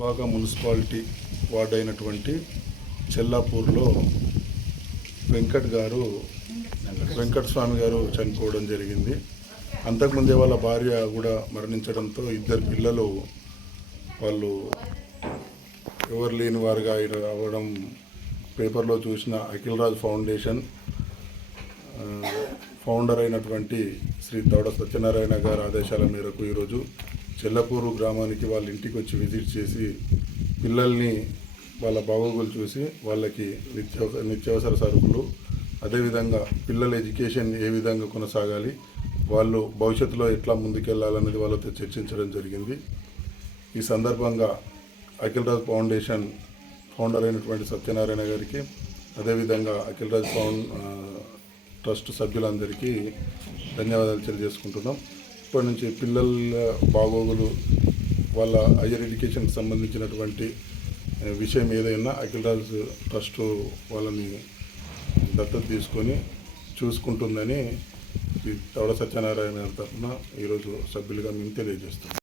బాగా municipality ward అయినటువంటి చెల్లాపూర్లో వెంకట్ గారు వెంకట స్వామి గారు చనిపోవడం జరిగింది. అంతకుముందే వాళ్ళ భార్య కూడా మరణించడంతో ఇద్దరు పిల్లలు వాళ్ళు ఎవరు లేని వారుగా అవ్వడం పేపర్లో చూసిన అఖిల్ రాజ్ ఫౌండేషన్ ఫౌండర్ అయినటువంటి శ్రీ తౌడ సత్యనారాయణ గారి ఆదేశాల మేరకు ఈరోజు చెల్లపూరు గ్రామానికి వాళ్ళ ఇంటికి వచ్చి విజిట్ చేసి పిల్లల్ని వాళ్ళ బాగోగులు చూసి వాళ్ళకి నిత్యావసర నిత్యావసర సరుకులు అదేవిధంగా పిల్లల ఎడ్యుకేషన్ ఏ విధంగా కొనసాగాలి వాళ్ళు భవిష్యత్తులో ఎట్లా ముందుకెళ్ళాలనేది వాళ్ళతో చర్చించడం జరిగింది. ఈ సందర్భంగా అఖిల్రాజ్ ఫౌండేషన్ ఫౌండర్ అయినటువంటి సత్యనారాయణ గారికి అదేవిధంగా అఖిల్రాజ్ ఫౌండ్ ట్రస్ట్ సభ్యులందరికీ ధన్యవాదాలు తెలియజేసుకుంటున్నాం. ఇప్పటి నుంచి పిల్లల బాగోగులు వాళ్ళ హయ్యర్ ఎడ్యుకేషన్కి సంబంధించినటువంటి విషయం ఏదైనా అఖిల్ రాజ్ ట్రస్ట్ వాళ్ళని దత్తత తీసుకొని చూసుకుంటుందని తవడ సత్యనారాయణ గారి తరఫున ఈరోజు సభ్యులుగా మేము తెలియజేస్తున్నాం.